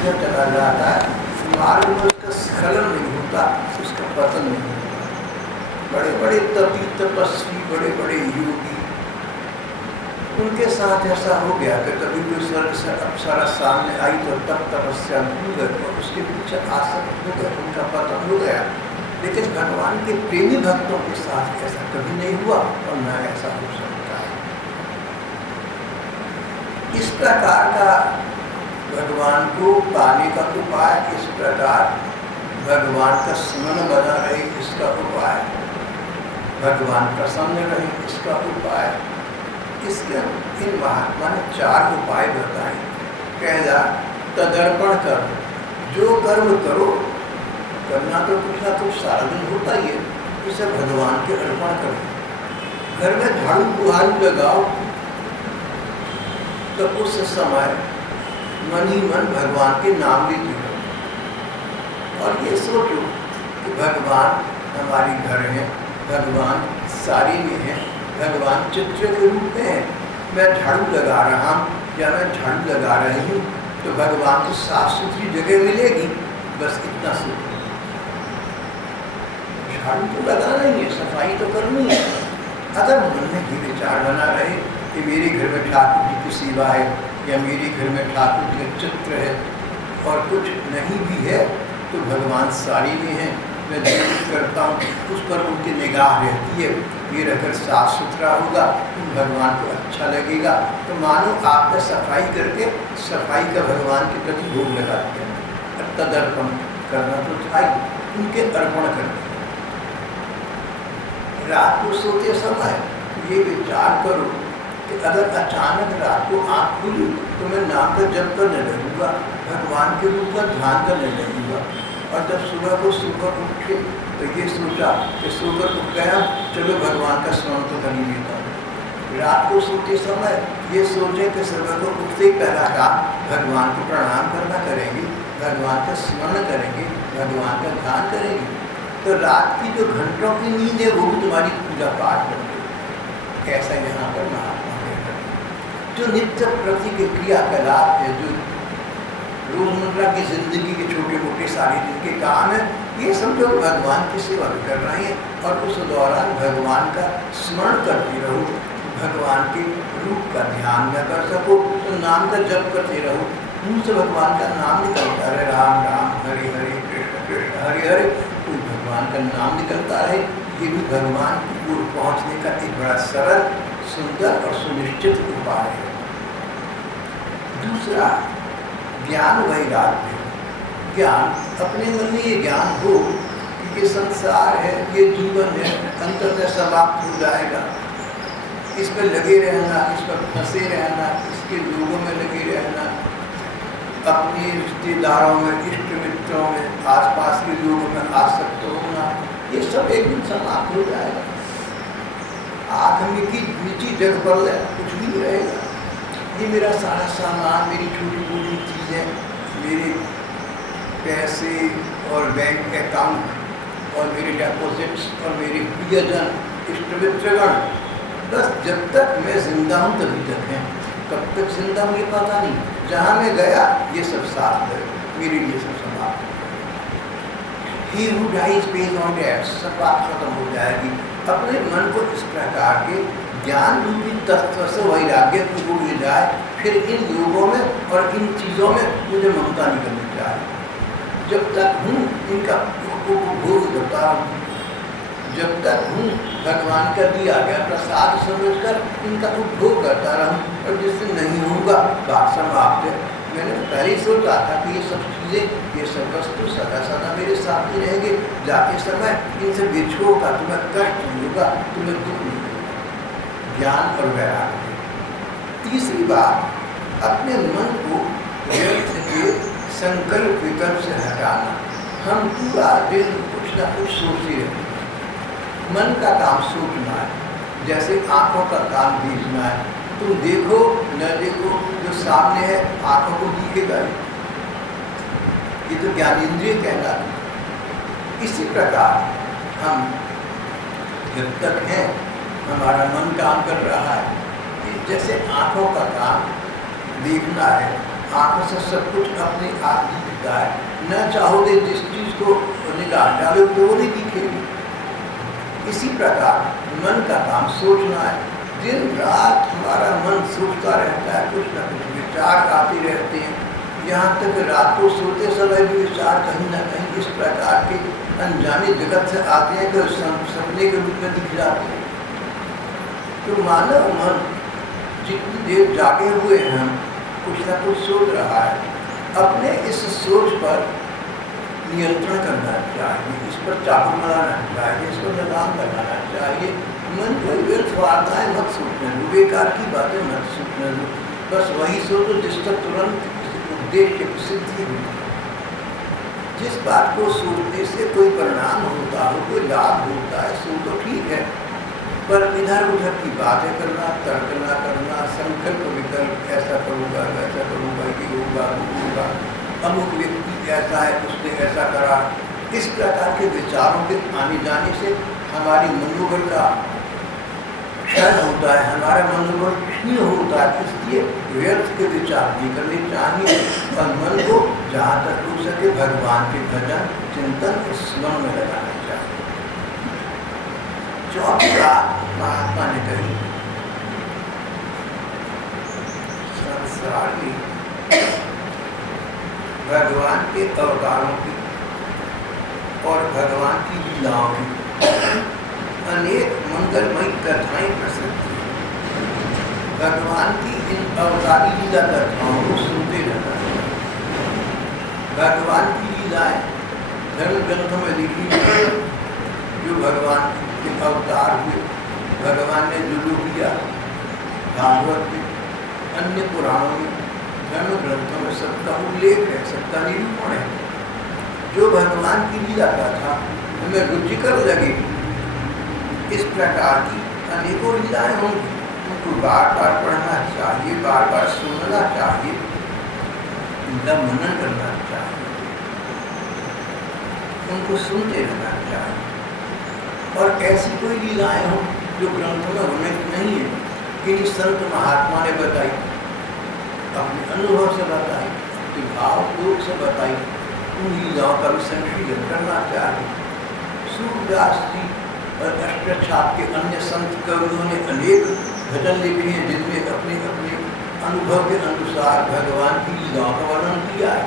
सीधा चला जाता है, मार्ग में उसका स्खलन नहीं होता, उसका पतन नहीं होता। बड़े बड़े तपी तपस्वी, बड़े बड़े योगी, उनके साथ ऐसा हो गया कि कभी कोई स्वर्ग से अप्सरा सामने आई तो तब तपस्या भूल गए और उसके पीछे आसक्त हो गए, उनका पतन हो गया। लेकिन भगवान के प्रेमी भक्तों के साथ ऐसा कभी नहीं हुआ और न ऐसा हो सकता है। इस प्रकार का भगवान को पाने का उपाय, इस प्रकार भगवान का स्मरण बना रहे इसका उपाय, भगवान प्रसन्न रहे इसका उपाय, इसके इन महात्मा ने 4 उपाय बताए। पहला, तदर्पण कर, जो कर्म करो, करना तो कुछ ना कुछ सारा दिन होता ही है, इसे भगवान के अर्पण करो। घर में झाड़ू बुहारू लगाओ तो उस समय मन ही मन भगवान के नाम लेते हो और ये सोचो कि भगवान हमारे घर हैं, भगवान सारी में है, भगवान चित्र के रूप में है। मैं झाड़ू लगा रहा हूँ या मैं झाड़ू लगा रही हूँ तो भगवान को साफ सुथरी जगह मिलेगी, बस इतना सोचो। झाड़ू तो लगाना ही है, सफाई तो करनी है। अगर मन में ये विचार बना रहे कि मेरे घर में ठाकुर जी की सेवा है या मेरे घर में ठाकुर जी का चित्र है और कुछ नहीं भी है तो भगवान सारी में है, मैं जो करता हूँ उस पर उनकी निगाह रहती है, मेरा घर साफ सुथरा होगा तो भगवान को अच्छा लगेगा। तो मानो आपने सफाई करके सफाई का भगवान के प्रति भोग लगाते हैं। तदर्पण करना तो था ही, उनके अर्पण करते। रात को सोते समय ये विचार करो कि अगर अचानक रात को आँख खुली तो मैं नाम का जप करने लगूंगा, भगवान के रूप का ध्यान करने लगूंगा। और जब सुबह को सुबह उठे तो ये सोचा कि सुबह उठ गया, चलो भगवान का स्मरण तो कर ही लेता हूँ। रात को सोते समय ये सोचे कि सुबह को उठते ही पहला काम भगवान को प्रणाम करना करेंगे, भगवान का स्मरण करेंगे, भगवान का ध्यान करेंगे। तो रात की जो घंटों की नींद है वो भी तुम्हारी पूजा पाठ करते। ऐसा यहाँ पर महात्मा कहते हैं। जो नित्य प्रति के क्रियाकलाप है, जो रोजमर्रा की जिंदगी के छोटे मोटे सारे दिन के काम है, ये सब लोग भगवान की सेवा कर रहे हैं और उस दौरान भगवान का स्मरण करते रहो। भगवान के रूप का ध्यान न कर सको तो नाम का जप करते रहो, मुँह से भगवान का नाम निकलता रहे, राम राम हरे हरे कृष्ण कृष्ण हरे हरे, कोई भगवान का नाम निकलता रहे। ये भी भगवान की ओर पहुँचने का एक बड़ा सरल, सुंदर और सुनिश्चित उपाय है। दूसरा, ज्ञान वैराग्य। ज्ञान, अपने मन में ये ज्ञान हो कि ये संसार है, ये जीवन है, अंततः समाप्त हो जाएगा, इस पर लगे रहना, इस पर फंसे रहना, इसके लोगों में लगे रहना, अपने रिश्तेदारों में, इष्ट मित्रों में, आसपास के लोगों में आसक्त होना, ये सब एक दिन समाप्त हो जाएगा। आँख में की नीची जग पर कुछ भी नहीं रहेगा। ये मेरा सारा सामान, मेरी छोटी मोटी चीज़ें, मेरे पैसे और बैंक अकाउंट और मेरे डिपॉजिट्स और मेरे प्रियजन, इष्ट मित्रगण, बस जब तक मैं जिंदा हूँ तभी तक हैं, कब तक जिंदा हूँ ये पता नहीं। जहाँ मैं गया ये सब साथ गए, मेरे लिए सब समाप्त। He who dies pays on debt, सब बात खत्म हो जाएगी। अपने मन को इस प्रकार के ज्ञान रूपी तत्व से वैराग्य को जोड़ जाए, फिर इन लोगों में और इन चीज़ों में मुझे ममता नहीं करनी चाहिए। जब तक हूँ इनका उपभोग करता हूँ, जब तक हूँ भगवान का दिया गया प्रसाद समझकर इनका उपभोग करता रहूँ, और जिससे नहीं होगा बात समाप्त है। मैंने पहले ही सोचा था कि ये सब चीज़ें, ये सब वस्तु सदा सदा मेरे साथ ही रहेंगे, जाते समय इनसे बिछोगा, तुम्हें कष्ट नहीं होगा, तुम्हें दुख नहीं होगा। ज्ञान और वैराग्य। तीसरी बात, अपने मन को व्यर्थ के संकल्प विकल्प से हटाना। हम पूरा दिन कुछ ना कुछ सोचते रहते, मन का काम सोचना है, जैसे आँखों का काम देखना है। तुम देखो न देखो, जो सामने है आँखों को दिखेगा, ये तो ज्ञानेंद्रिय कहलाता है। इसी प्रकार हम जब तक हैं, हमारा मन काम कर रहा है, जैसे आँखों का काम देखना है, आंखों से सब कुछ अपने आप ही दिखता है। न चाहोगे जिस चीज को निकाल डालो तो वो नहीं दिखेगी। इसी प्रकार मन का काम सोचना है। दिन रात हमारा मन सोचता रहता है, कुछ न कुछ विचार आते रहते हैं। यहाँ तक रात को सोते समय भी विचार कहीं ना कहीं इस प्रकार के अनजाने जगत से आते हैं कि सपने के रूप में दिख जाते हैं। तो मानव मन जितनी देर जागे हुए हैं कुछ ना कुछ सोच रहा है। अपने इस सोच पर नियंत्रण करना चाहिए, इस पर चाबू लगाना चाहिए, इस पर लगाम लगाना चाहिए। मन को व्यर्थ वार्ताएं मत सोचने दो, बेकार की बातें मत सोचने दो। बस वही सोचो जिसका तुरंत उद्देश्य की सिद्धि हो। जिस बात को सोचने से कोई परिणाम होता हो, कोई लाभ होता है, सो तो ठीक है। पर इधर उधर की बातें करना, तर्क ना करना, संकल्प विकल्प, ऐसा करूँगा, वैसा करूँगा, ये होगा, वो होगा, अमुक व्यक्ति ऐसा है, उसने ऐसा करा, इस प्रकार के विचारों के आने जाने से हमारी मनोबल का क्षय होता है, हमारा मनोबल क्षीण होता है। इसलिए व्यर्थ के विचार नहीं करने चाहिए और मन को जहाँ तक हो सके भगवान के भजन, चिंतन, स्मरण में लगाना चाहिए। चौथी बात महात्मा ने कही, संसार में भगवान के अवतारों की और भगवान की लीलाओं की अनेक मंगलमयी कथाएं प्रसिद्ध हैं। भगवान की इन अवतारी लीला कथाओं को सुनते रहना चाहिए। भगवान की लीलाएं धर्म ग्रंथों में लिखी है, जो भगवान के अवतार हुए, भगवान ने जो किया, भागवत में, अन्य पुराणों में, धर्म ग्रंथों में सबका उल्लेख है, सबका निरूपण है। जो भगवान की लीला कथा हमें रुचिकर लगे, इस प्रकार की अनेकों लीलाएं होंगी, उनको बार बार पढ़ना चाहिए, बार बार सुनना चाहिए, इनका मनन करना चाहिए, उनको सुनते रहना चाहिए। और ऐसी कोई लीलाएं हों जो ग्रंथों में वर्णित नहीं है, कि संत महात्मा ने बताई, अपने अनुभव से बताई, अपने भाव योग से बताई, उन लीलाओं का भी संशीलन करना चाहिए। सूरदास जी और अष्टछाप के अन्य संत कवियों ने अनेक भजन लिखे हैं, जिनमें अपने अपने अनुभव के अनुसार भगवान की लीलाओं का वर्णन किया है।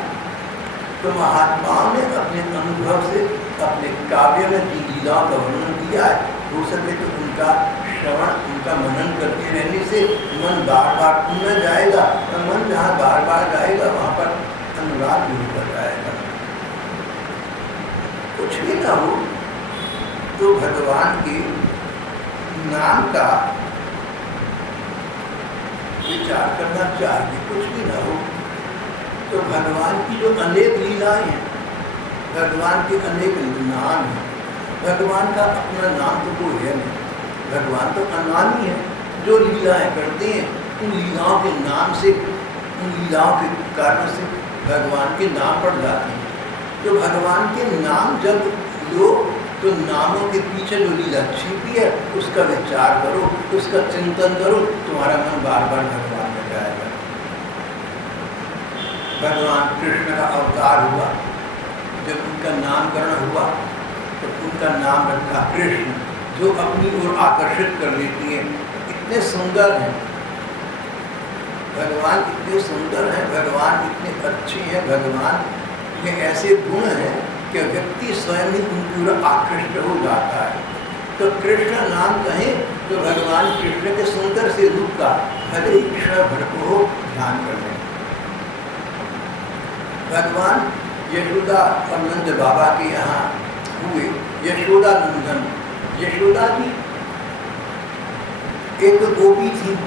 तो महात्माओं ने अपने अनुभव से अपने काव्य में जिन लीलाओं का वर्णन किया है, हो सके तो उनका श्रवण, उनका मनन करते रहने से मन बार बार उनमें जाएगा, और मन जहाँ बार बार जाएगा वहाँ पर अनुराग भी होता जाएगा। कुछ भी ना हो तो भगवान के नाम का विचार करना चाहिए। कुछ भी ना हो तो भगवान की जो अनेक लीलाएं हैं, भगवान के अनेक नाम हैं, भगवान का अपना नाम तो कोई है नहीं, भगवान तो अनामी है। जो लीलाएं करते हैं उन लीलाओं के नाम से, उन लीलाओं के कारण से भगवान के नाम पड़ जाते हैं। तो भगवान के नाम जब लो तो नामों के पीछे जो लीला छिपी है उसका विचार करो, उसका चिंतन करो, तुम्हारा मन बार बार भगवान में जाएगा। भगवान कृष्ण का अवतार हुआ, जब उनका नामकरण हुआ तो उनका नाम रखा कृष्ण, जो अपनी ओर आकर्षित कर लेती है। इतने सुंदर हैं भगवान, इतने सुंदर हैं भगवान, इतने अच्छे हैं भगवान, ये ऐसे गुण हैं कि व्यक्ति स्वयं ही उनकी ओर आकृष्ट हो जाता है। तो कृष्ण नाम कहें तो भगवान कृष्ण के सुंदर से रूप का भले ही क्षण भर को ध्यान कर लें। भगवान यशोदा और नंद बाबा के यहाँ हुए, यशोदा नंदन। यशोदा जी एक गोपी थी,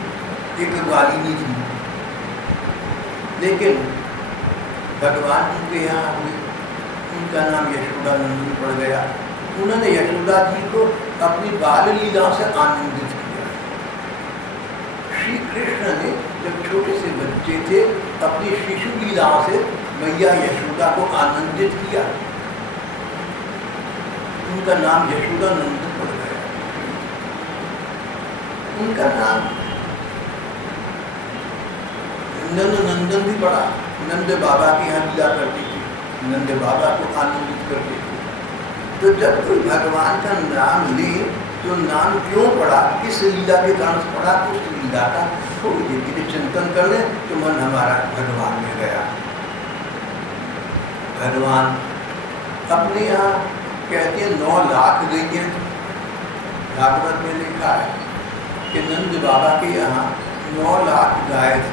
एक ग्वालिनी थी, लेकिन भगवान उनके यहाँ हुए, उनका नाम यशोदा नंदन पड़ गया। उन्होंने यशोदा जी को अपनी बाल लीलाओं से आनंदित किया। श्री कृष्ण ने जब छोटे से बच्चे थे अपनी शिशु लीलाओं से मैया यशोदा को आनंदित किया, उनका नाम यशोदा नंदन पड़ गया। उनका नाम नंद नंदन भी पड़ा। नंद बाबा की यहाँ लीला करती थी, नंद बाबा को आनंदित करती थी। तो जब कोई भगवान का नाम ले तो नाम क्यों पड़ा, किस लीला के कारण से पड़ा, तो उस लीला का थोड़ी देर के लिए चिंतन कर ले तो मन हमारा भगवान में गया। भगवान अपने यहाँ कहते हैं 9 लाख गई। भागवत में लिखा है कि नंद बाबा के यहाँ 9 लाख गाय थी।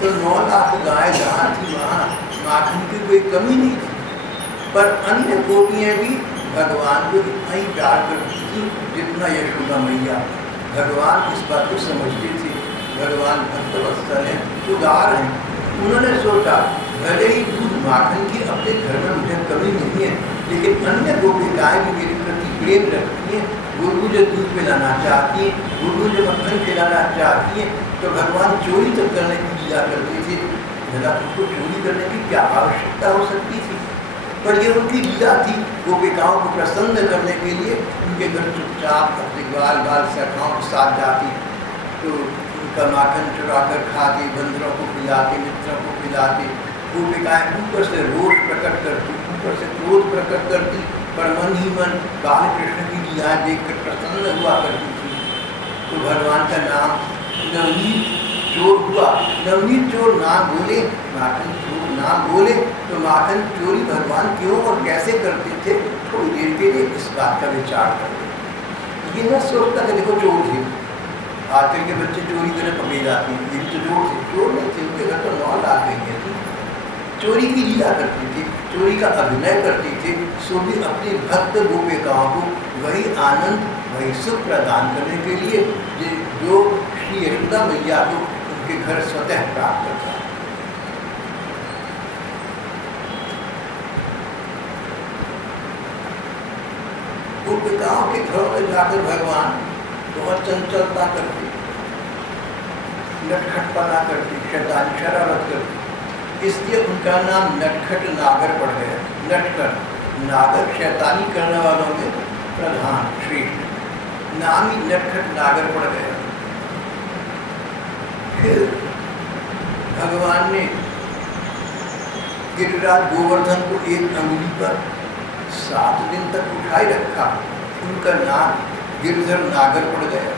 तो 9 लाख गाय जहाँ थी वहाँ माखन की कोई कमी नहीं थी, पर अन्य गोपियाँ भी भगवान को इतना ही प्यार करती थी जितना यशोदा मैया। भगवान इस बात को समझते थे, भगवान भक्तवत्सल हैं, उदार हैं। उन्होंने सोचा भले ही दूध माखन की अपने घर में मुझे कमी नहीं है, लेकिन अन्य गोपिकाएँ भी मेरे प्रति प्रेम रखती हैं, वो मुझे दूध पिलाना चाहती है, वो मुझे मक्खन खिलाना चाहती है। तो भगवान चोरी तक करने की लीला करते थे। भला उनको चोरी करने की क्या आवश्यकता हो सकती थी, पर ये उनकी लीला थी गोपिकाओं को प्रसन्न करने के लिए। उनके घर चुपचाप अपने बाल बाल सखाओं के साथ जाती, तो उनका माखन चुरा कर खाते, बंदरों को खिलाते, मित्रों को खिलाते। गोपिकाएँ ऊपर से रोष प्रकट करती, ऊपर से क्रोध प्रकट करती, पर मन ही मन बाल कृष्ण की लीला देखकर प्रसन्न हुआ करती थी। तो भगवान का नाम नवनीत चोर हुआ। नवनीत चोर ना बोले, माखन चोर ना बोले, तो माखन चोरी भगवान क्यों और कैसे करते थे, थोड़ी देर के लिए इस बात का विचार करते। ये न सोचता कि देखो चोर थे, आजकल के बच्चे चोरी करने पकड़े जाते हैं, ये भी तो चोर थे। चोर नहीं थे, उनके घर तो 9 लाख गई थी। चोरी की लीला करते थे, चोरी का अभिनय करते थे, सो भी अपने भक्त गोपिकाओं को वही आनंद, वही सुख प्रदान करने के लिए जो श्री यशोदा मैया को उनके घर स्वतः प्राप्त करता है। गोपिकाओं के घरों में जाकर भगवान बहुत चंचलता करते, नटखटपना करते, शैतान शरारत करते, इसलिए उनका नाम नटखट नागर पड़ गया। नटखट नागर शैतानी करने वालों में प्रधान श्रेष्ठ, नाम ही नटखट नागर पड़ गया। फिर भगवान ने गिरिराज गोवर्धन को एक अंगुली पर 7 दिन तक उठाए रखा, उनका नाम गिरधर नागर पड़ गया।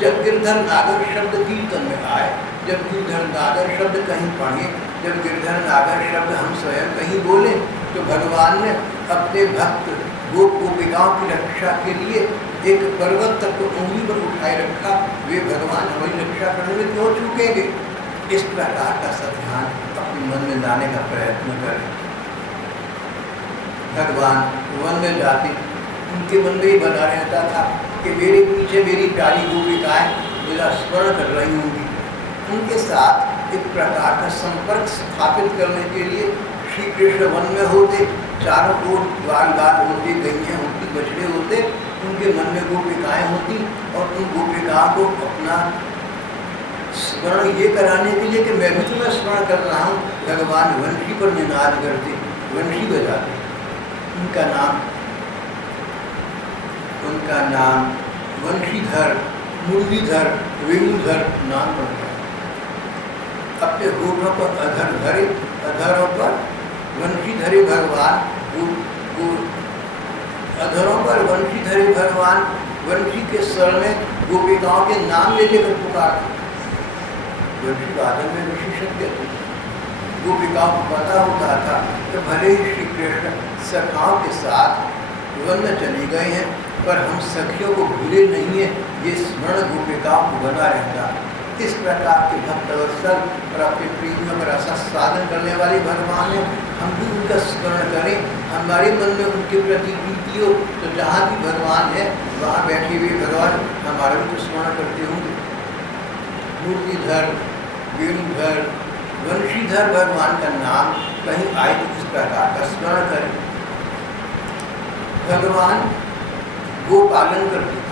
जब गिरधर नागर शब्द कीर्तन में आए, जब गिरधर नागर शब्द कहीं पढ़े, जब गिरधर नागर शब्द हम स्वयं कहीं बोले, तो भगवान ने अपने भक्त गोपिकाओं की रक्षा के लिए एक पर्वत तक को उंगली पर उठाए रखा। वे भगवान हमारी रक्षा करने में क्यों चूकेंगे? इस प्रकार का सध्यान अपने मन में लाने का प्रयत्न करें। भगवान वन में जाते, उनके मन में ही बना रहता था कि मेरे पीछे मेरी प्यारी गोपिकाएँ मेरा स्मरण कर रही होंगी। उनके साथ एक प्रकार का संपर्क स्थापित करने के लिए श्री कृष्ण वन में होते, चारों ओर द्वार द्वार होते, गैयाँ होती, बछड़े होते, उनके मन में गोपिकाएँ होती और उन गोपिकाओं को अपना स्मरण ये कराने के लिए कि मैं भी तुम्हें स्मरण कर रहा हूँ, भगवान वंशी पर निनाद करते, वंशी बजाते। उनका नाम वंशीधर, मुरलीधर, वेणुधर नाम पड़ गया। अपने होठों पर अधर धरे, अधरों पर वंशी धरे भगवान, अधरों पर वंशी धरे भगवान, वंशी के स्वर में गोपिकाओं के नाम ले लेकर पुकारते। वंशी वादन में विशेषज्ञ थे, गोपिकाओं को पता होता था कि भले ही श्री कृष्ण सखाओं के साथ वन में चले गए हैं, पर हम सखियों को भूले नहीं हैं, ये स्मरण गोपिकाओं को बना रहता। इस प्रकार के भक्तवत्सल और अपने प्रेमियों का रसास्वादन करने वाले भगवान हैं, हम भी उनका स्मरण करें, हमारे मन में उनके प्रति प्रीति हो, तो जहाँ भी भगवान है वहाँ बैठे हुए भगवान हमारा भी तो स्मरण करते होंगे। मुरलीधर, वेणुधर, वंशीधर भगवान का नाम कहीं आए तो इस प्रकार का स्मरण करें। भगवान गो पालन करते थे,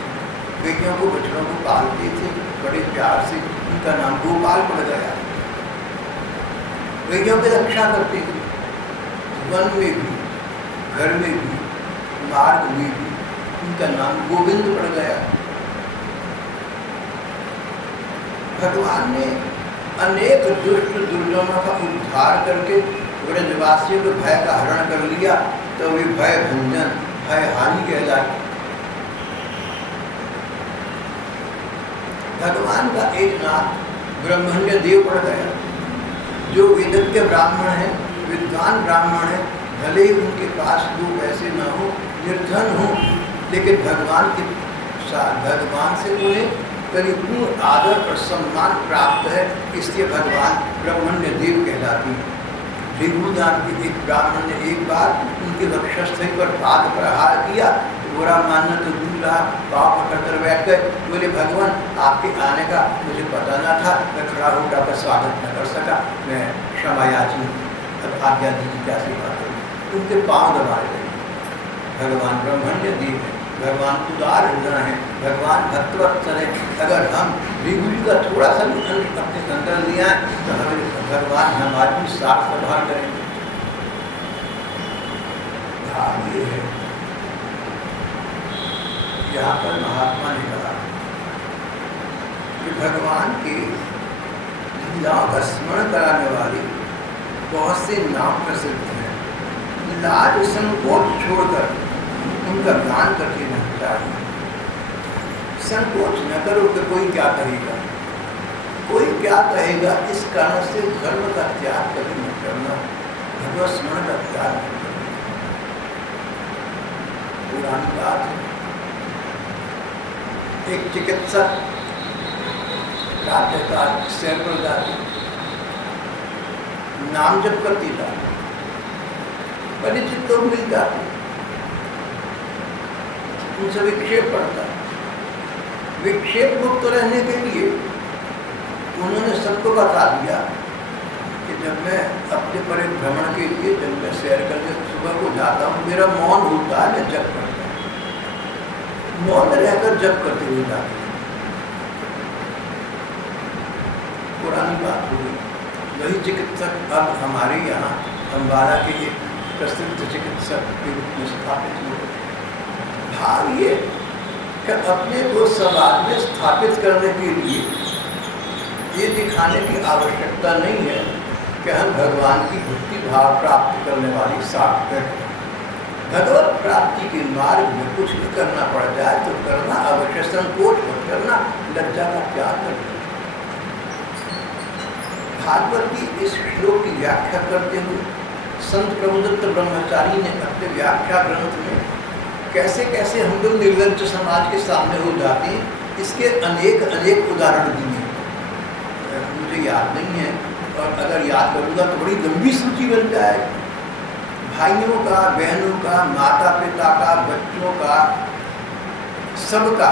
गैयों को बछड़ों को पालते थे बड़े प्यार से, उनका नाम गोपाल पड़ गया। गैयों की रक्षा करते थे, वन में भी, घर में भी, मार्ग में भी, उनका नाम गोविंद पड़ गया। भगवान ने अनेक दुष्ट दुर्जनों का उद्धार करके ब्रजवासियों के भय का हरण कर लिया, तो वे भय भंजन भय हानि कहलाए। भगवान का एक नाम ब्रह्मण्य देव पड़ गया, जो वेदज्ञ ब्राह्मण है, विद्वान ब्राह्मण है, भले ही उनके पास दो पैसे न हो, निर्धन हो, लेकिन भगवान के साथ भगवान से उन्हें परिपूर्ण आदर और सम्मान प्राप्त है, इसलिए भगवान ब्रह्मण्य देव कहलाती है। भृगुदान के एक ब्राह्मण ने एक बार उनके वक्षस्थल पर पाद प्रहार किया, बुरा मानना तो दूर रहा, पाँव पकड़ कर बैठ गए। बोले भगवान आपके आने का मुझे पता न था, मैं खड़ा होकर आपका स्वागत न कर सका, मैं क्षमा याची हूँ, अब आज्ञा दीजिए क्या सेवा करूँ। उनके पाँव दबाए गए। भगवान ब्रह्मण्य देव है, भगवान उदार हृदय है, भगवान भक्तवत्सल है। अगर हम भृगु जी का थोड़ा सा भी अंश अपने अंदर लिया है तो हमें भगवान हमारी भी साथ संभाल करेंगे। ये है यहाँ पर महात्मा ने कहा कि भगवान के लीलाओं का स्मरण कराने वाले बहुत से नाम प्रसिद्ध हैं। लाज संकोच छोड़कर उनका गान करके रहना चाहिए। संकोच न करो कि कोई क्या कहेगा, कोई क्या कहेगा, इस कारण से धर्म का त्याग कभी मत करना, भगवत स्मरण का त्याग मत करना। पुरानी बात है, एक चिकित्सक प्रातःकाल सैर पर जाते, नाम जप करती था, परिचित लोग मिल जाते, उनसे विक्षेप पड़ता। विक्षेप मुक्त रहने के लिए उन्होंने सबको बता दिया कि जब मैं अपने परिभ्रमण के लिए जब मैं सैर करके सुबह को जाता हूँ, मेरा मौन होता है, मैं जप करता हूँ, मौन रहकर जप करते हुए जाते हैं। पुरानी बात हो गई। वही चिकित्सक अब हमारे यहाँ अम्बाला के एक प्रसिद्ध चिकित्सक के रूप में स्थापित हुए। भाव ये कि अपने को समाज में स्थापित करने के लिए ये दिखाने की आवश्यकता नहीं है कि हम भगवान की भक्ति भाव प्राप्त करने वाली साधक हैं। भगवत प्राप्ति के मार्ग में कुछ भी करना पड़ जाए तो करना अवश्य, संकोच मत करना, लज्जा का त्याग करना। भागवत की इस श्लोक की व्याख्या करते हुए संत प्रभुदत्त ब्रह्मचारी ने अपने व्याख्या ग्रंथ में कैसे कैसे हम लोग निर्लज्ज समाज के सामने हो जाते हैं, इसके अनेक अनेक उदाहरण दिए। मुझे याद नहीं है, और अगर याद करूँगा तो बड़ी लंबी सूची बन जाएगी। भाइयों का, बहनों का, माता पिता का, बच्चों का, सबका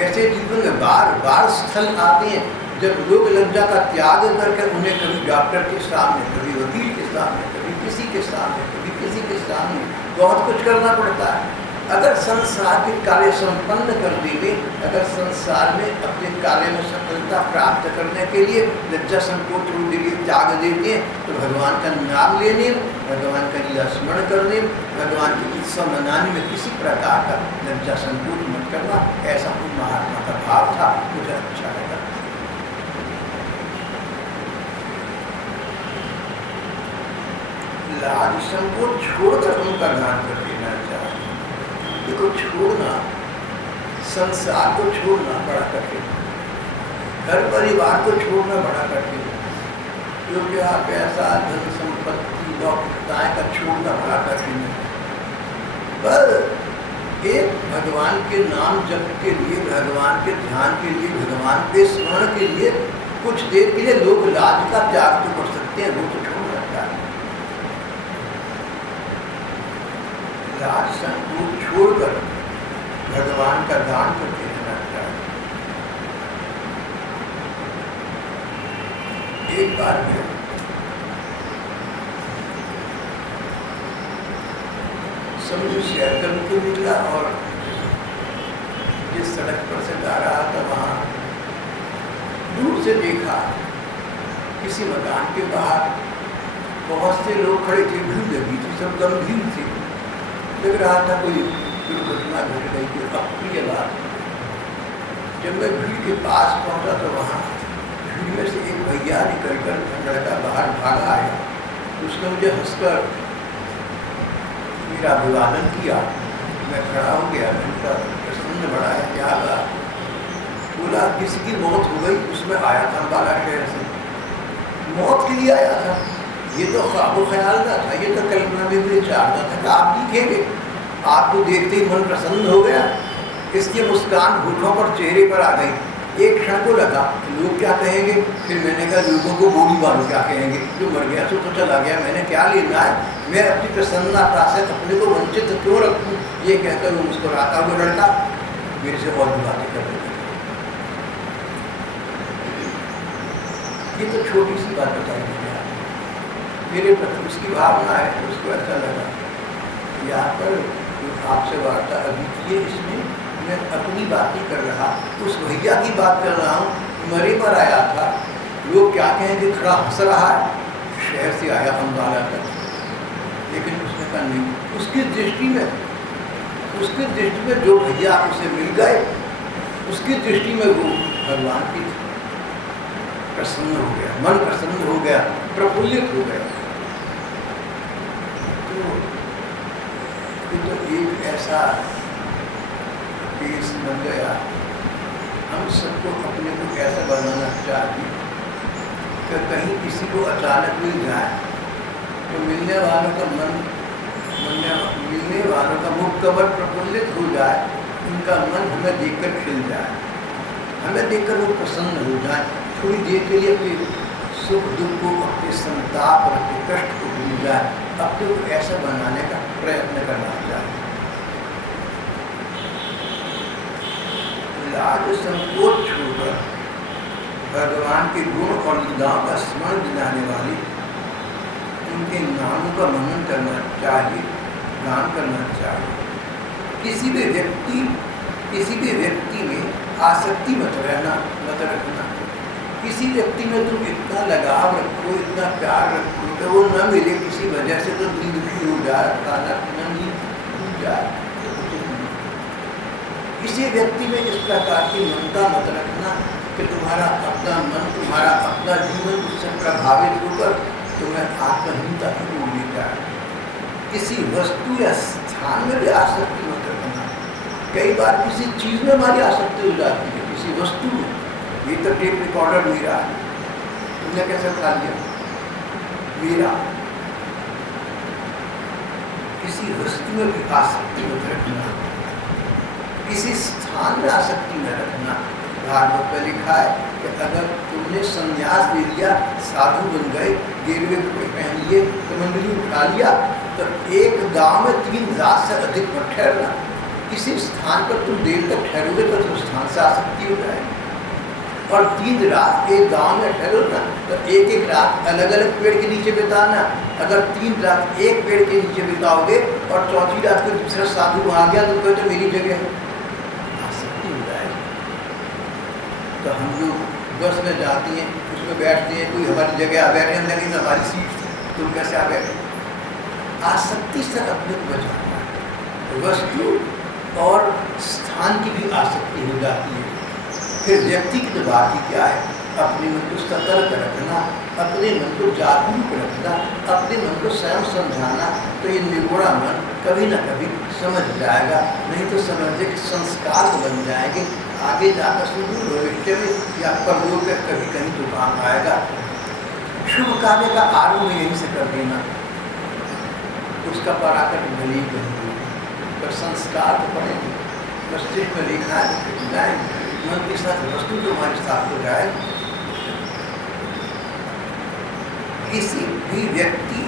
ऐसे जीवन में बार बार स्थल आते हैं जब लोग लज्जा का त्याग करके उन्हें कभी डॉक्टर के सामने, कभी वकील के सामने, कभी किसी के सामने, कभी किसी के सामने बहुत कुछ करना पड़ता है। अगर संसार के कार्य संपन्न कर देंगे, अगर संसार में अपने कार्य में सफलता प्राप्त करने के लिए लज्जा संकोच रूप के त्याग देते हैं, तो भगवान का नाम लेने, भगवान का लीला स्मरण करने, भगवान की उत्सव मनाने में किसी प्रकार का लज्जा संकोच मत करना, ऐसा उन महात्मा का भाव था। मुझे अच्छा लगा। लाज संकोच छोड़कर उनका गान कर देना चाहिए। को छोड़ना, संसार को छोड़ना बड़ा कठिन, घर परिवार को छोड़ना बड़ा कठिन, क्योंकि आप पैसा, धन संपत्ति, लौकिकताएं का छोड़ना बड़ा कठिन है। पर एक भगवान के नाम जप के लिए, भगवान के ध्यान के लिए, भगवान के स्मरण के लिए कुछ देर के लिए लोग लाज का त्याग तो कर सकते हैं, वो तो छोड़ना चाहिए। लाज संकोच छोड़कर भगवान का दान करके रहना चाहिए। एक बार में समुद्र शेयर करने को निकला और जिस सड़क पर से जा रहा था वहां दूर से देखा किसी मकान के बाहर बहुत से लोग खड़े थे, भीड़ लगी थी, सब गंभीर थे, लग रहा था कोई दुर्घटना घट गई, कोई अप्रिय बात। जब मैं भीड़ के पास पहुंचा तो वहाँ इनमें से एक भैया निकलकर लड़का बाहर भागा आया। उसने मुझे हंसकर मेरा अभिवादन किया। मैं खड़ा हो गया। मैंने कहा प्रसन्न बड़ा है, क्या बात? बोला किसी की मौत हो गई, उसमें आया था अम्बाला शहर से, मौत के लिए आया था। ये तो ख्वाब ख्याल का था, ये तो कल्पना में भी चाहता था कि आप दिखेंगे। आपको देखते ही मन प्रसन्न हो गया, इसलिए मुस्कान होठों पर चेहरे पर आ गई। एक क्षण को लगा लोग क्या कहेंगे, फिर मैंने कहा लोगों को गोली मारो क्या कहेंगे, जो मर गया तो चला गया, मैंने क्या लेना है, मैं अपनी प्रसन्नता से अपने को वंचित क्यों रखूँ। ये कहकर वो मुस्कुराता हुआ लड़का मेरे से और भी बातें कर रहे। ये तो छोटी सी बात बताई मैंने, मेरे प्रति उसकी भावना है, उसको अच्छा लगा। यहाँ पर आपसे वार्ता अभी की है, इसमें मैं अपनी बात नहीं कर रहा, उस भैया की बात कर रहा हूँ। मरे पर आया था, लोग क्या कहेंगे, खड़ा हंस रहा है, शहर से आया अम्बाला तक। लेकिन उसने कहा नहीं, उसकी दृष्टि में जो भैया उसे मिल गए, उसकी दृष्टि में वो भगवान की प्रसन्न हो गया, मन प्रसन्न हो गया, प्रफुल्लित हो गया। तो एक ऐसा केस बन गया। हम सबको अपने को कैसा बनाना चाहिए कि कहीं किसी को अचानक मिल जाए तो मिलने वालों का मुख कबर प्रफुल्लित हो जाए, उनका मन हमें देखकर खिल जाए, हमें देखकर वो प्रसन्न हो जाए, थोड़ी देर के लिए अपने सुख दुख को, अपने संताप और अपने कष्ट को भूल जाए। अपने को ऐसा बनाने का प्रयत्न करना चाहिए। लाज संकोच छोड़कर भगवान के गुण और लीलाओं का स्मरण दिलाने वाली उनके नामों का मनन करना चाहिए, गान करना चाहिए। किसी भी व्यक्ति में आसक्ति मत रखना। किसी व्यक्ति में तुम इतना लगाव रखो, इतना प्यार रखो कि वो न मिले किसी वजह से तो दिल दुखी हो जाए, खाना पीना नहीं हो जाए। किसी व्यक्ति में इस प्रकार की ममता मत रखना कि तुम्हारा अपना मन, तुम्हारा अपना जीवन उससे प्रभावित होकर तुम्हें आत्महीनता की ओर ले जाए। किसी वस्तु या स्थान में भी आसक्ति मत रखना। कई बार किसी चीज़ में हमारी आसक्ति हो जाती है, किसी वस्तु में। ये तो टेप रिकॉर्डर मेरा है, तुमने कैसे उठा लिया? मेरा। किसी वस्तु में भी आसक्ति मत रखना, किसी स्थान में आसक्ति न रखना। भागवत में लिखा है कि अगर तुमने संन्यास ले लिया, साधु बन गए, गेरुए कपड़े पहन लिए, कमंडली उठा लिया, तो एक गांव में 3 रात से अधिक मत ठहरना। किसी स्थान पर तुम देर तक ठहरोगे तो उस स्थान से आसक्ति हो जाएगी। और 3 रात एक गांव में ठहरो ना, तो एक रात अलग अलग पेड़ के नीचे बिताना। अगर 3 रात एक पेड़ के नीचे बिताओगे और चौथी रात को दूसरा साधु वहाँ गया तो मेरी जगह है, आसक्ति हो जाएगी। तो हम लोग बस में जाती हैं, उसमें बैठते हैं, कोई हमारी जगह आ बैठे, हम लगे तो हमारी सीट थी, तुम कैसे आ बैठे? आसक्ति से अपने को बचाना है। वस्तु और स्थान की भी आसक्ति हो जाती है। फिर व्यक्ति की तो बात ही क्या है, अपने मन को सतर्क रखना, अपने मन को जागरूक रखना, अपने मन को स्वयं समझाना। तो ये निगुड़ा मन कभी ना कभी समझ जाएगा, नहीं तो समझे कि संस्कार बन जाएंगे, आगे जाकर सुदूर भविष्य में या परलोक में कभी कहीं तो काम आएगा। शुभ कार्य का आरंभ यहीं से कर देना, उसका पराकट भले ही कहीं, पर संस्कार तो पड़ेंगे। मस्तिष्क में लिखा है तो जाएंगे, मन के साथ वस्तु तो हमारे साथ हो जाए। किसी भी व्यक्ति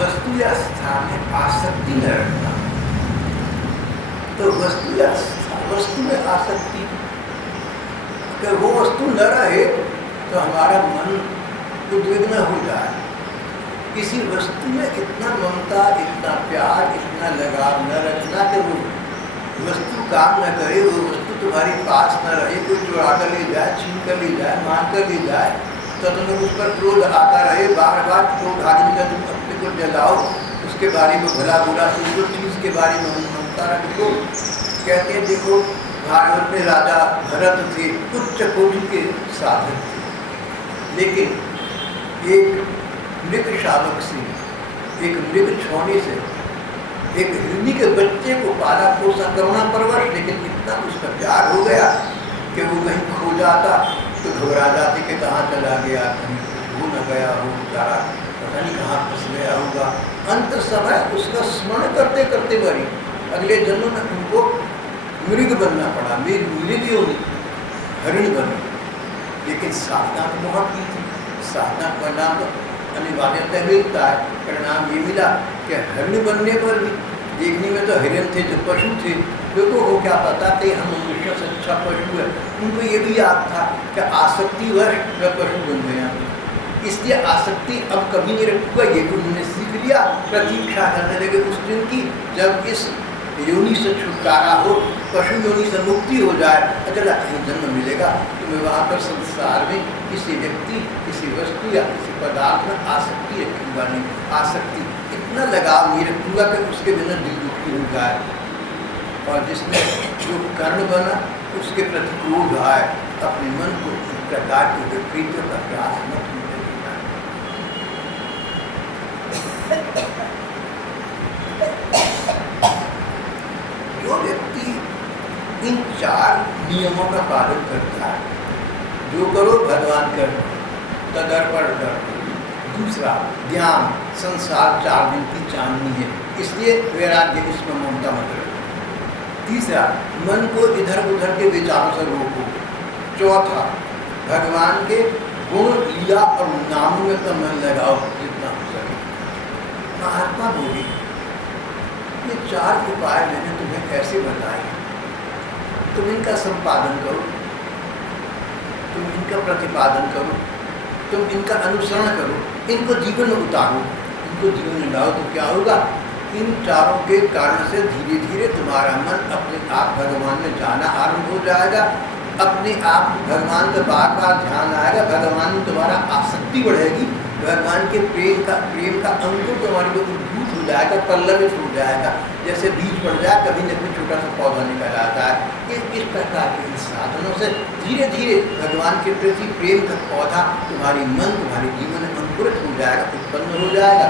वस्तु या स्थान में आसक्ति न रखना। तो वस्तु में आसक्ति, अगर वो वस्तु न रहे तो हमारा मन उद्विग्न हो जाए। किसी वस्तु में इतना ममता, इतना प्यार, इतना लगाव न रखना कि वो वस्तु काम न करे, वो वस्तु तुम्हारे पास न रहे, कोई चुरा कर ले जाए, छीन कर ले जाए, मान कर ले जाए, तो तुम्हें उस पर क्रोध आता रहे, बार बार क्रोध आदमी का तुम अपने को जलाओ, उसके बारे में भला बुरा सोचो, चीज़ के बारे में ममता रखो। कहते हैं देखो, भागवत में राजा भरत थे, उच्च कोटि के साधक थे, लेकिन एक मृग शावक से, एक मृग छोने से, एक हिरनी के बच्चे को पाला पोसा करुणा परवश, लेकिन इतना उसका प्यार हो गया कि वो कहीं खो जाता तो घबरा जाते कि कहाँ चला गया, कहीं हो न गया हो बेचारा, पता नहीं कहाँ फंस गया होगा। अंत समय उसका स्मरण करते करते मरी। अगले जन्म में उनको मृग बनना पड़ा, मृग योनि, हरिण बनी। लेकिन साधना तो बहुत की थी, साधना का नाम अनिवार्यतः मिलता है, परिणाम ये मिला कि हरिण बनने पर भी देखने में तो हिरण थे, जो पशु थे, लोगों को क्या पता कि हम मनुष्य से अच्छा पशु है। उनको ये भी याद था कि आसक्तिवश वह पशु बन गया, इसलिए आसक्ति अब कभी नहीं रखूंगा, ये भी उन्होंने सीख लिया। प्रतीक्षा करने लगे उस दिन की जब इस योनि से छुटकारा हो, पशु योनि से मुक्ति हो जाए, अगला कहीं जन्म मिलेगा तो मैं वहाँ पर संसार में किसी व्यक्ति, किसी वस्तु या किसी पदार्थ में आसक्ति रखूँगा नहीं। आसक्ति इतना लगाव नहीं रखूँगा कि उसके बिना दिल दुखी हो जाए, और जिसने जो कर्म बना उसके प्रति क्रोध आए, अपने मन को इस प्रकार की विपरीतों का प्रयास मत करना। जो व्यक्ति इन 4 नियमों का पालन करता है, जो करो भगवान कर, तदर्पण कर। दूसरा ध्यान, संसार 4 दिन की चांदनी है, इसलिए वैराग्य इसमें ममता मत रखो। तीसरा मन को इधर उधर के विचारों से रोको। चौथा भगवान के गुण, लीला और नामों में तो मन लगाओ जितना हो सके। महात्मा बोले ये 4 उपाय मैंने तुम्हें कैसे बताए, तुम इनका संपादन करो, तुम इनका प्रतिपादन करो, तुम इनका अनुसरण करो, इनको जीवन में उतारो, इनको जीवन में लाओ तो क्या होगा, इन 4 के कारण से धीरे धीरे तुम्हारा मन अपने आप भगवान में जाना आरंभ हो जाएगा। अपने आप भगवान का बार बार ध्यान आएगा, भगवान में तुम्हारा आसक्ति बढ़ेगी, भगवान के प्रेम का अंकुर तुम्हारे को उद्भूत हो जाएगा, पल्लवित हो जाएगा। जैसे बीज पड़ जाए कभी न कभी छोटा सा पौधा निकल आता है। इस प्रकार के इन साधनों से धीरे धीरे भगवान के प्रति प्रेम का पौधा तुम्हारी मन, तुम्हारे जीवन में अंकुरित हो जाएगा, उत्पन्न हो जाएगा।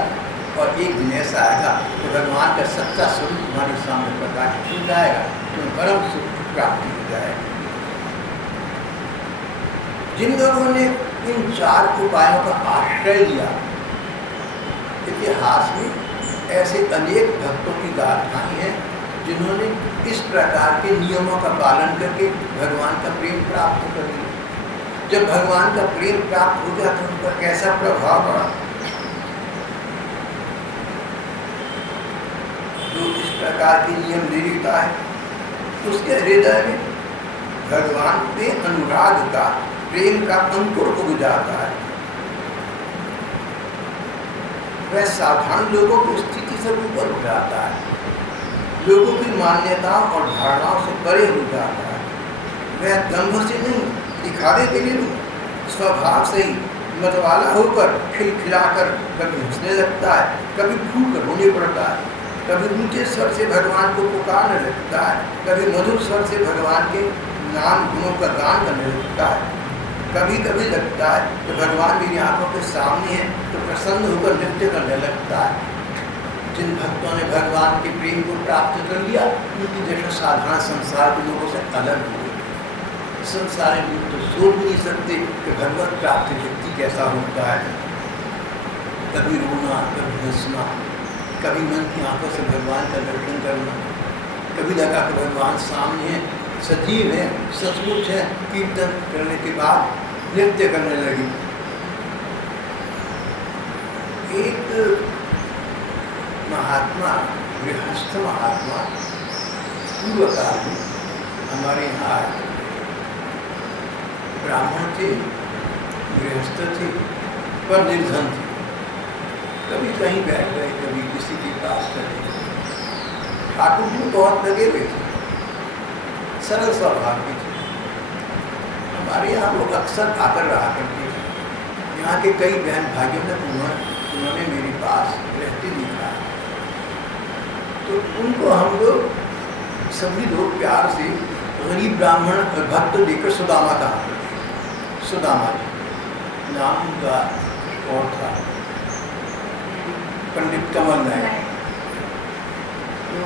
और एक दिन ऐसा आएगा तो भगवान का सच्चा स्वरूप तुम्हारे सामने प्रकाशित हो जाएगा, तुम्हें परम सुख की प्राप्ति हो जाएगी। जिन लोगों ने इन 4 उपायों का आश्रय लिया, इतिहास में ऐसे अनेक भक्तों की गाथाएं हैं जिन्होंने इस प्रकार के नियमों का पालन करके भगवान का प्रेम प्राप्त कर लिया। जब भगवान का प्रेम प्राप्त हो गया तो उन पर कैसा प्रभाव पड़ा। जो इस प्रकार के नियम निर्मिता है उसके हृदय में भगवान पे अनुराग का, प्रेम का अंकुर उग जाता है। वह साधारण लोगों की स्थिति से ऊपर उठ जाता है, लोगों की मान्यताओं और धारणाओं से परे हो जाता है। वह दंभ से नहीं, दिखावे के लिए नहीं, स्वभाव से ही मतवाला होकर खिलखिलाकर कभी हंसने लगता है, कभी फूल कर रोने पड़ता है, कभी ऊंचे स्वर से भगवान को पुकारने लगता है, कभी मधुर स्वर से भगवान के नाम गुणों का गान करने लगता है। कभी कभी लगता है कि भगवान मेरी आंखों के सामने है तो प्रसन्न होकर नृत्य करने लगता है। जिन भक्तों ने भगवान के प्रेम को प्राप्त कर लिया उनकी जैसा साधारण संसार के लोगों से अलग हो गए। संसार में लोग तो सोच नहीं सकते कि भगवत प्राप्त व्यक्ति कैसा होता है। कभी रोना, कभी हंसना, कभी मन की आंखों से भगवान का दर्शन करना, कभी लगा कि भगवान सामने है, सजीव है, सचमुच है। कीर्तन करने के बाद नृत्य करने लगी। एक महात्मा, गृहस्थ महात्मा पूर्व काल में हमारे यहाँ आए। ब्राह्मण थे, गृहस्थ थे, पर निर्धन थे। कभी कहीं बैठ गए, कभी किसी के पास चले गए। ठाकुर जी बहुत लगे हुए थे, सरल स्वभाव के थे। हमारे यहाँ लोग अक्सर आकर रहा करते थे। यहाँ के कई बहन भाइयों ने उन्होंने मेरे पास रहते देखा, तो उनको हम लोग सभी लोग प्यार से गरीब ब्राह्मण भक्त देकर सुदामा कहा। सुदामा जी नाम उनका और था, पंडित कमल नायक। तो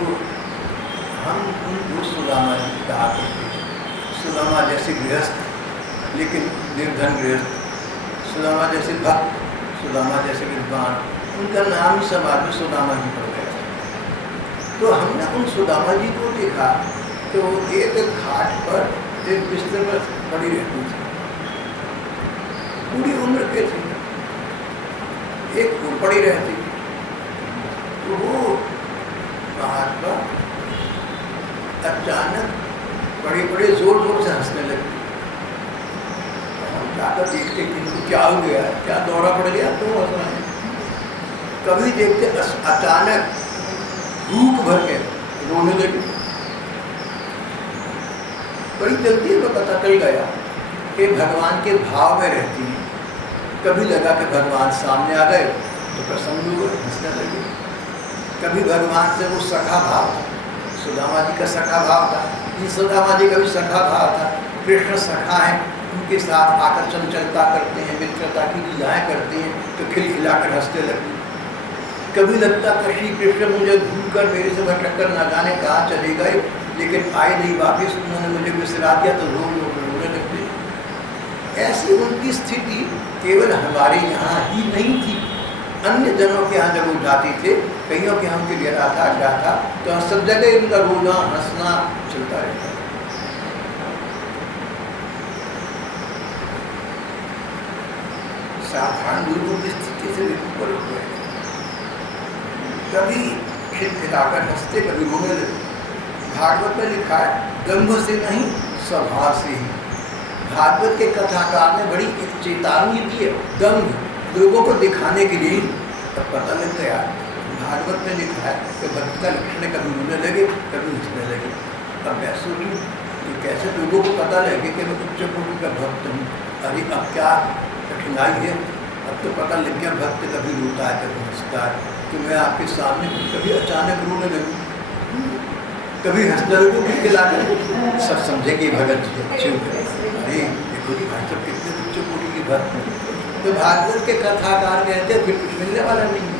हम उनको सुदामा जी कहा करते थे। सुदामा जैसे गृहस्थ लेकिन निर्धन गृहस्थ, सुदामा जैसे भक्त, सुदामा जैसे विद्वान, उनका नाम ही समाज में सुदामा जी पड़ गया। तो हमने उन सुदामा जी को देखा तो एक घाट पर एक बिस्तर पर पड़ी रहती थी, पूरी उम्र के थे, एक वो पड़ी रहती। तो वो महात्मा अचानक बड़े बड़े जोर जोर से हंसने लगे। हम जाकर देखते कि इनको क्या हो गया, क्या दौरा पड़ गया, क्यों हंस रहे हैं। कभी देखते अचानक भूख भर के रोने लगे। बड़ी जल्दी में पता चल गया कि भगवान के भाव में रहती है। कभी लगा कि भगवान सामने आ गए तो प्रसन्न हुए, हंसने लगे। कभी भगवान से वो सखा भाव, सुदामा जी का सखा भाव था, सुदामा जी का भी सखा भाव था। कृष्ण सखा है, उनके साथ आकर चंचलता करते हैं, मित्रता की लीलाएं करते हैं, तो खिलखिलाकर हंसते लगते। कभी लगता कि श्री कृष्ण मुझे भूलकर मेरे से भटक कर न जाने कहाँ चले गए, लेकिन आए नहीं वापिस, उन्होंने मुझे बिसरा दिया, तो रोने लगते। ऐसी उनकी स्थिति केवल हमारे यहाँ ही नहीं थी, अन्य जनों के यहाँ जब वो जाते थे, कईयों के हम के लिए अड्डा था, तो सब जगह इनका रोना हंसना चलता रहता। साधारण लोगों की स्थिति से ऊपर हो गए, कभी खिलखिलाकर हंसते, कभी रोने लगे। भागवत में लिखा है, दंभ से नहीं स्वभाव से ही। भागवत के कथाकार ने बड़ी एक चेतावनी दी है, दंभ लोगों को दिखाने के लिए। तब पता लग गया, भागवत में लिखा है कि भक्त का लक्षण कभी रोने लगे, कभी हंसने लगे। अब मैं सोचूं कि कैसे लोगों को पता लगे कि मैं उच्च कोटि का भक्त हूँ। अरे अब क्या कठिनाई है, अब तो पता लग गया भक्त कभी रोता है, कभी हंसता है। तो मैं आपके सामने कभी अचानक रोने लगूँ, कभी हंसने लगूँ, खिलखिलाकर, सब समझे कि भगत जी अच्छे हो गए। अरे देखो जी भाई साहब कितने उच्च कोटि के भक्त हैं। तो भागवत के कथाकार कहते हैं फिर कुछ मिलने वाला नहीं है।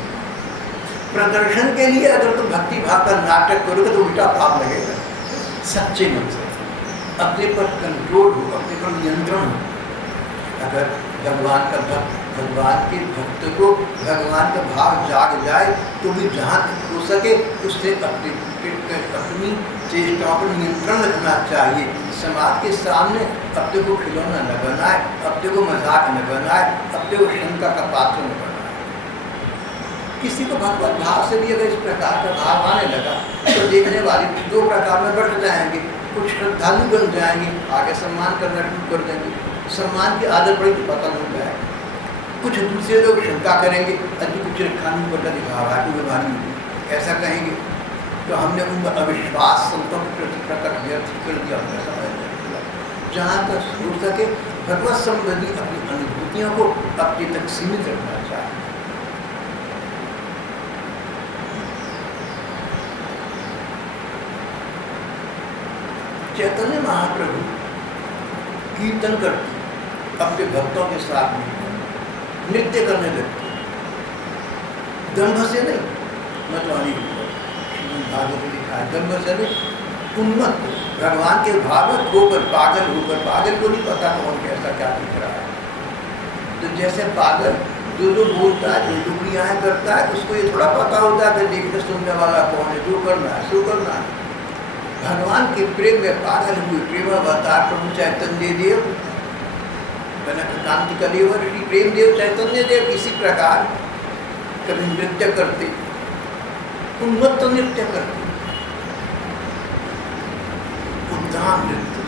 प्रदर्शन के लिए अगर तुम भक्ति भाव का नाटक करोगे तो उल्टा पाप लगेगा। सच्चे मन से अपने पर कंट्रोल हो, अपने पर नियंत्रण हो। अगर भगवान का भक्त, भगवान के भक्त को भगवान का भाव जाग जाए तो भी जहाँ तक हो सके उससे अपनी चेष्टाओं पर नियंत्रण रखना चाहिए। समाज के सामने अपने को खिलौना न बनाए, अपने को मजाक न बनाए, अपने को शंका का पात्र न बनाए। किसी को भगवत भाव से भी अगर इस प्रकार का भाव आने लगा तो देखने वाले दो प्रकार में बढ़ जाएंगे। कुछ श्रद्धालु बन जाएंगे, आगे सम्मान करना शुरू कर देंगे, सम्मान की आदत बड़ी पता नहीं जाएगी। कुछ दूसरे लोग शंका करेंगे, अभी कुछ रखा नहीं पता दिखा रहा है, बीमारी ऐसा कहेंगे। तो हमने उन अविश्वास संतों के प्रति प्रकट व्यर्थ कर दिया अपने समय। जहाँ तक हो सके भगवत संबंधी अपनी अनुभूतियों को अपने तक सीमित रखना चाहिए। चैतन्य महाप्रभु कीर्तन करते, अपने भक्तों के साथ नृत्य करने लगते, दंभ से नहीं, मतवानी भागवत में लिखा है, दंभ से नहीं, उन्मत्त भगवान के भाव में खोकर, पागल होकर, पागल को नहीं पता कौन कैसा क्या दिख रहा है। तो जैसे पागल जो बोलता है, जो क्रियाएं करता है, उसको ये थोड़ा पता होता है कि देखने सुनने वाला कौन है, जो करना है सो करना है। भगवान के प्रेम में पागल हुए प्रेम अवतार प्रभु चैतन्य देव, कांति कलेवर श्री प्रेम देव चैतन्य देव इसी प्रकार कभी नृत्य करते, उन्मत्त नृत्य करते, उद्दाम नृत्य।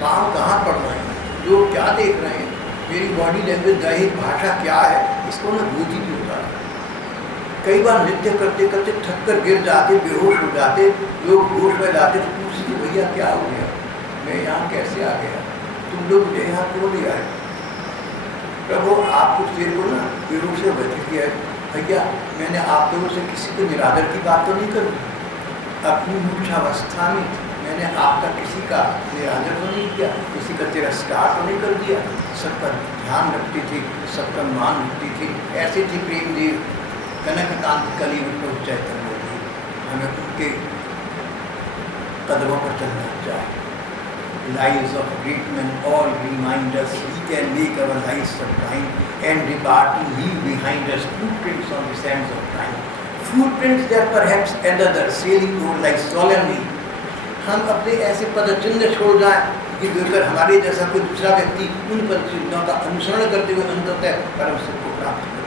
पाँव कहाँ पड़ रहे हैं, लोग क्या देख रहे हैं, मेरी बॉडी लैंग्वेज, दैहिक भाषा क्या है, इसको ना बोझ ही नहीं होता। कई बार नृत्य करते करते थक कर गिर जाते, बेहोश हो जाते, लोग होश में जाते तो पूछते भैया क्या हो गया, मैं यहाँ कैसे आ गया, तुम लोग मुझे यहाँ क्यों ले आए। प्रभु आप कुछ देर को ना बेहोश से बैठ किया है, भैया मैंने आप लोगों से किसी को निरादर की बात तो नहीं करी, अपनी मूर्छावस्था में मैंने आपका किसी का निरादर तो नहीं किया, किसी का तिरस्कार तो नहीं कर दिया, सबका ध्यान रखती थी, सबका मान रखती थी। ऐसे थी प्रेम देव कनककांत कलियुग चैतन्य देव। हमें उनके कदमों पर चलना चाहिए। Lives of great men all remind us we can make our lives sublime and departing leave behind us footprints on the sands of time. Footprints that perhaps another sailing over like solemnly. हम अपने ऐसे पदचिन्ह छोड़ जाएं कि देखकर हमारे जैसा कोई दूसरा व्यक्ति उन पदचिन्हों का अनुसरण करते हुए अंततः परम सुख को प्राप्त करे।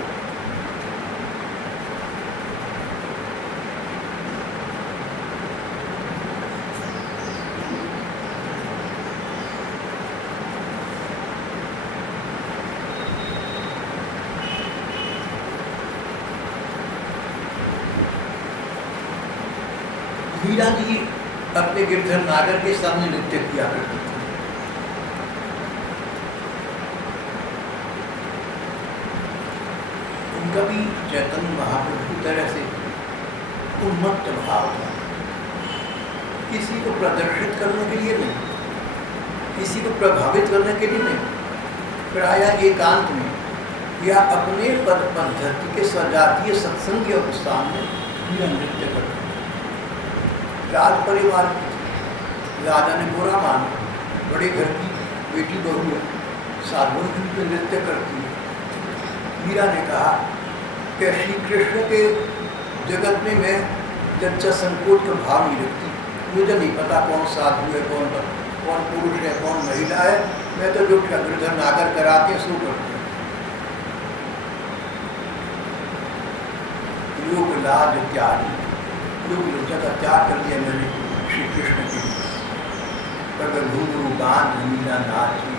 मीरा जी अपने गिरधर नागर के सामने नृत्य किया करती थी। उनका भी चैतन्य महाप्रभु की तरह से उन्मत्त भाव था। किसी को प्रदर्शित करने के लिए नहीं, किसी को प्रभावित करने के लिए नहीं, प्रायः एकांत में या अपने पद पद्धति के सजातीय सत्संगियों के सामने मीरा नृत्य करती। राज परिवार की राजा ने बुरा माना, बड़े घर की बेटी बहू है, साधुओं की नृत्य करती है। मीरा ने कहा कि श्री कृष्ण के जगत में मैं लज्जा संकोच का भाव नहीं रखती। मुझे नहीं पता कौन साधु है, कौन पुरुष है, कौन महिला है। मैं तो जो गिरधर नागर कराते हैं सो करती हूँ। लोक लाज त्यागी, लोग लज्जा का त्याग कर दिया मैंने श्री कृष्ण के लिए। पर घुंघरू बांध मीरा नाची,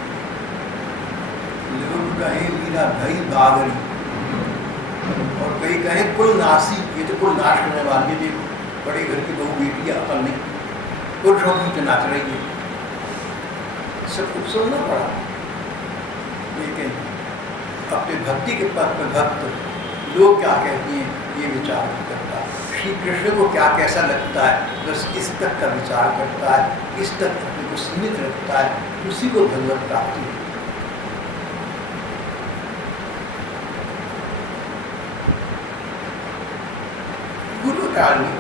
लोग कहे मीरा भई बावरी, और कई कहे कुल नासी। ये तो कुल नाश करने वाली थी, बड़े घर की बहू बेटी अकल नहीं, पुरुषों की नाच रही है। सब कुछ सुनना पड़ा, लेकिन अपने भक्ति के पद पर भक्त लोग क्या कहती हैं ये विचार नहीं करता। श्री कृष्ण को क्या कैसा लगता है बस इस तक का विचार करता है, इस तक अपने को सीमित रखता है, उसी को भगवत प्राप्ति है। पूर्व काल में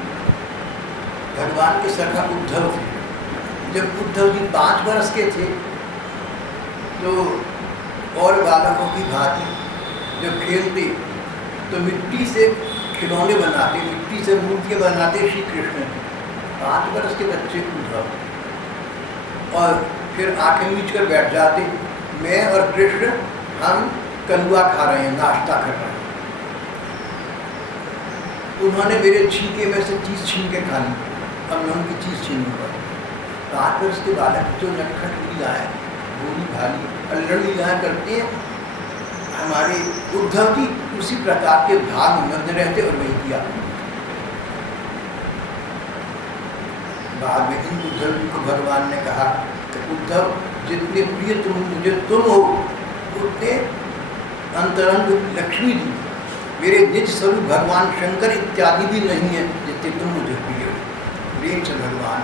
भगवान के सखा उद्धव थे। जब उद्धव जी 5 वर्ष के थे तो और बालकों की भांति जब खेलते तो मिट्टी से खिलौने बनाते, मिट्टी से मूर्तियाँ बनाते श्री कृष्ण। 5 वर्ष के बच्चे उद्धव, और फिर आंखें मीच कर बैठ जाते, मैं और कृष्ण हम कलुआ खा रहे हैं, नाश्ता कर रहे हैं। उन्होंने मेरे छींके में से चीज़ छीन के खा ली, अब मैं उनकी चीज़ छीनूंगा। 5 वर्ष के बालक जो नटखट लीलाएँ, भोली भाली अल्लड़ लीलाएँ करते हैं, हमारे उद्धव जी उसी प्रकार के भाव में मग्न रहते और वही किया। बाद में इन उद्धव जी को भगवान ने कहा कि उद्धव जितने प्रिय तुम हो उतने अंतरंग लक्ष्मी जी मेरे निज स्वरूप भगवान शंकर इत्यादि भी नहीं है जितने तुम मुझे प्रिय हो। प्रेम से भगवान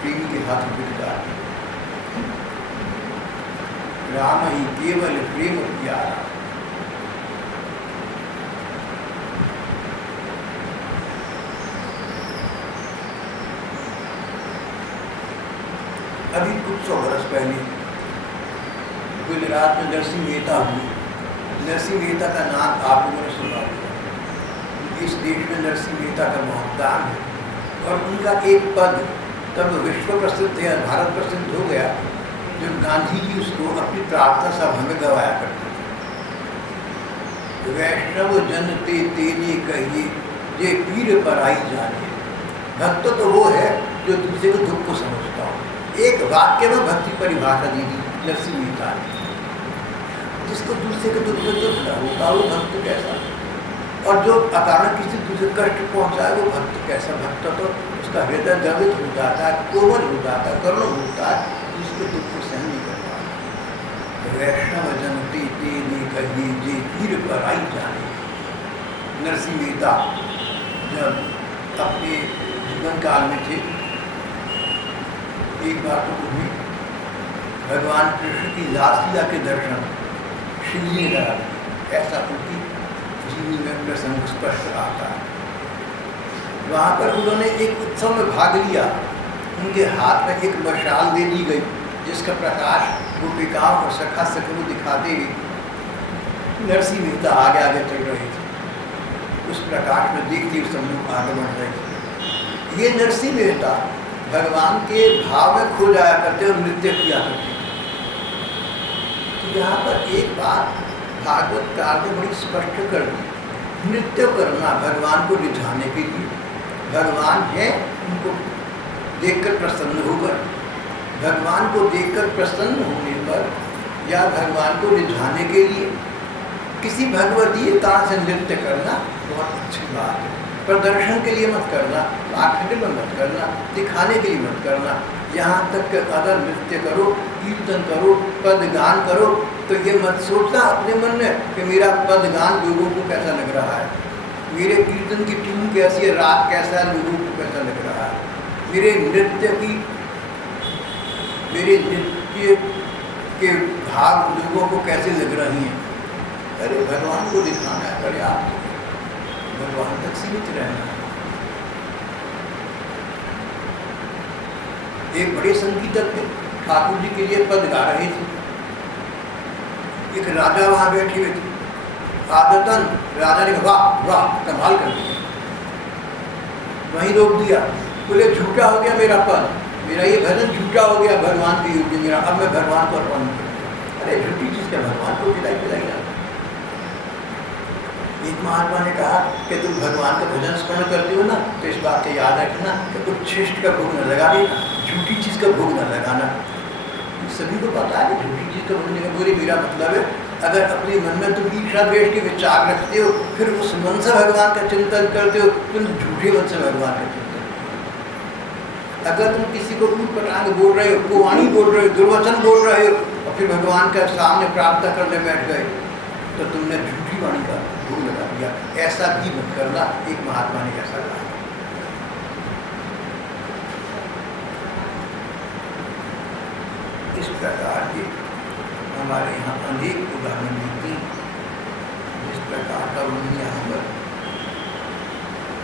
प्रेमी के हाथ बिक जाते। राम ही केवल प्रेम प्यारा। अभी कुछ 100 वर्ष पहले गुजरात में नरसिंह मेहता हुई। नरसिंह मेहता का नाम आप लोगों ने सुना होगा। इस देश में नरसिंह मेहता का बहुत दाम है, और उनका एक पद तब विश्व प्रसिद्ध है, भारत प्रसिद्ध हो गया जब गांधी जी उसको अपनी प्रार्थना सभा में गवाया करते थे। वैष्णव जन ते तेने कहिए जे पीर पर आई जाने। भक्त तो वो है जो दूसरे को दुख को समझता हो। एक वाक्य में भक्ति परिभाषा दी थी नरसिंह मेहता ने। जिसको दूसरे के दुख में दुख न होता वो भक्त कैसा, और जो अकारण किसी दूसरे कष्ट पहुंचाए वो भक्त कैसा। भक्त तो उसका हृदय द्रवित हो जाता है, कोमल हो जाता है, करुण होता है, उसके दुख को सहन नहीं कर पाता। वैष्णव जनते तेने कहिए जे पीर पर आई जाने। नरसिंह मेहता जब अपने जीवन काल में थे एक बार तो उन्हें भगवान कृष्ण की लासलीला के दर्शन शिव जी ने करा, ऐसा उनकी जीवनी में प्रसंग स्पष्ट आता है। वहाँ पर उन्होंने एक उत्सव में भाग लिया, उनके हाथ में एक मशाल दे दी गई जिसका प्रकाश गोपिकाओं और सखा सखू दिखाते हुए नरसिंह मेहता आगे आगे चल रहे थे। उस प्रकाश में देखते हुए सब लोग आगे बढ़ रहे थे। ये नरसिंह मेहता भगवान के भाव में खो जाया करते और नृत्य किया करते। तो यहाँ पर एक बात भागवतकार ने बड़ी स्पष्ट कर दी, नृत्य करना भगवान को रिझाने के लिए, भगवान है उनको देखकर प्रसन्न होकर, भगवान को देखकर प्रसन्न होने पर या भगवान को रिझाने के लिए किसी भगवतीय काल से नृत्य करना बहुत अच्छी बात है। प्रदर्शन के लिए मत करना, पाखंड में मत करना, दिखाने के लिए मत करना। यहाँ तक कि अगर नृत्य करो, कीर्तन करो, पदगान करो तो ये मत सोचना अपने मन में कि मेरा पदगान लोगों को कैसा लग रहा है, मेरे कीर्तन की ट्यून कैसी है, राग कैसा है, लोगों को कैसा लग रहा है, मेरे नृत्य के भाव लोगों को कैसे लग रही हैं। अरे भगवान को दिखाना है, पर्याप्त, भगवान तक सीमित रहना है। एक बड़े संगीतज्ञ थे, ठाकुर जी के लिए पद गा रहे थे। एक राजा वहां बैठे हुए थे, आदतन राजा ने वाह वाह कमाल कर दिया, वहीं रोक दिया, बोले झूठा हो गया मेरा पद, मेरा ये भजन झूठा हो गया, भगवान के योग्य मेरा, अब मैं भगवान को अर्पण करूँ। अरे झूठी चीज का भगवान को खिलाई ना। एक महात्मा ने कहा कि तुम भगवान का भजन स्मरण करते हो ना, तो इस बात को याद रखना कि उच्छिष्ट का भोग न लगा देना, झूठी चीज का भोग न लगाना। सभी को पता है कि झूठी चीज का भोग नहीं, बोले मेरा मतलब है अगर अपने मन में तुम ईर्ष्या द्वेष के विचार रखते हो, फिर उस मन से भगवान का चिंतन करते हो, तुम झूठे मन से भगवान का चिंतन। अगर तुम किसी को ऊट पटांग बोल रहे हो, कुवाणी बोल रहे हो, दुर्वचन बोल रहे हो और फिर भगवान के सामने प्रार्थना करने बैठ गए तो तुमने झूठी वाणी का भोग लगा दिया। ऐसा भी मत करना, एक महात्मा ने ऐसा कहा। इस प्रकार के हमारे यहाँ अनेक उदाहरण मिलते हैं। इस प्रकार का वर्णन यहाँ पर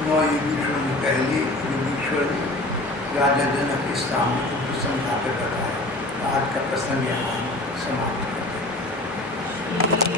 9 युगीश्वर में पहले युगीश्वर ने राजा जनक के सामने उनको समझा कर बताया। आज का प्रसंग यहाँ समाप्त करते हैं।